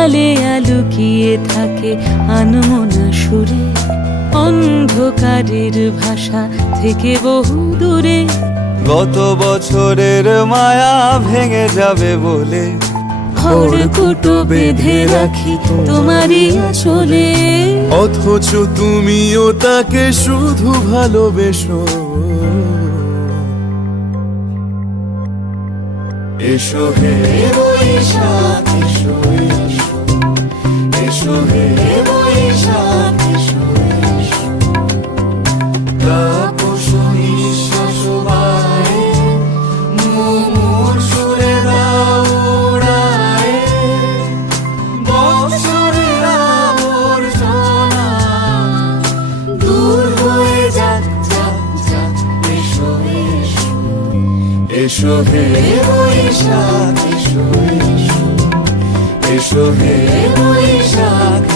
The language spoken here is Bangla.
আলেয়া লুকিয়ে থাকে আনমনা সুরে, অন্ধকারের ভাষা থেকে বহু দূরে। গত বছরের মায়া ভেঙে যাবে বলে খড়কুটো বেঁধে রাখি তোমারই আসলে। অথচ তুমিও তাকে শুধু ভালোবেসো। এসো হে বৈশাখ এসো এসো, এসো হে বৈশাখ এসো এসো। তাপস নিঃশ্বাস বায়ে, মুমুর সুরে দাও উড়ায়ে। বৎসরের আবর্জনা দূর হয়ে যাক যাক যাক। এসো এসো, এসো হে বৈশাখ এসো এসো, এসো হে বৈশাখ